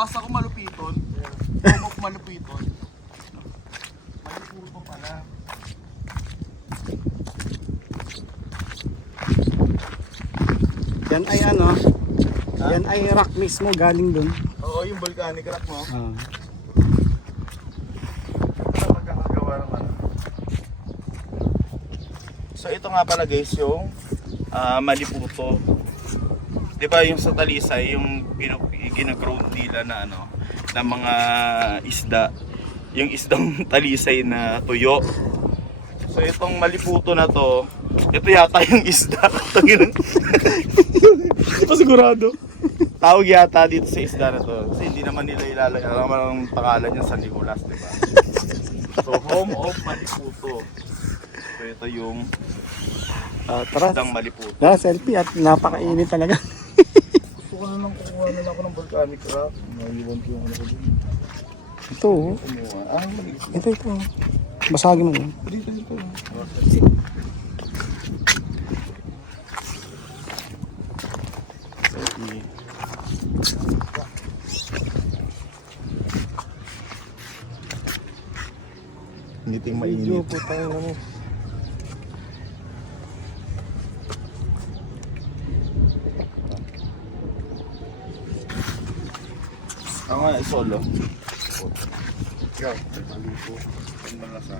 nabasa ko malupiton. Home of malupiton. Maluputo pala. Yan ay ano, yan ay rock mismo galing dun. Oo, yung volcanic rock mo. Ah. Pagkakagawa naman. So ito nga pala guys yung Maliputo. 'Di ba yung sa Talisay yung ginagrow nila na ano na mga isda. Yung isdang Talisay na tuyo. So itong Maliputo na to, ito yata yung isda. Ito sigurado. Tawag yata dito sa isda na to. Kasi hindi naman nila ilalagay ang pangalan niya sa Nicolas, di ba? So home of Maliputo. So ito yung Tara, isdang Maliputo. tara selfie at napakainit talaga. Gusto ko na lang kukuha na lang ako ng volcanic rock. Naiwan ko yung ano ko dun. Ito oh. Kumuha. Maliit. Ito. Basagin mo yun. Dito. Selfie. Ngiting Video mainit. po tayo na mo. Ako nga, solo. Ikaw, malipo. Ang malasa.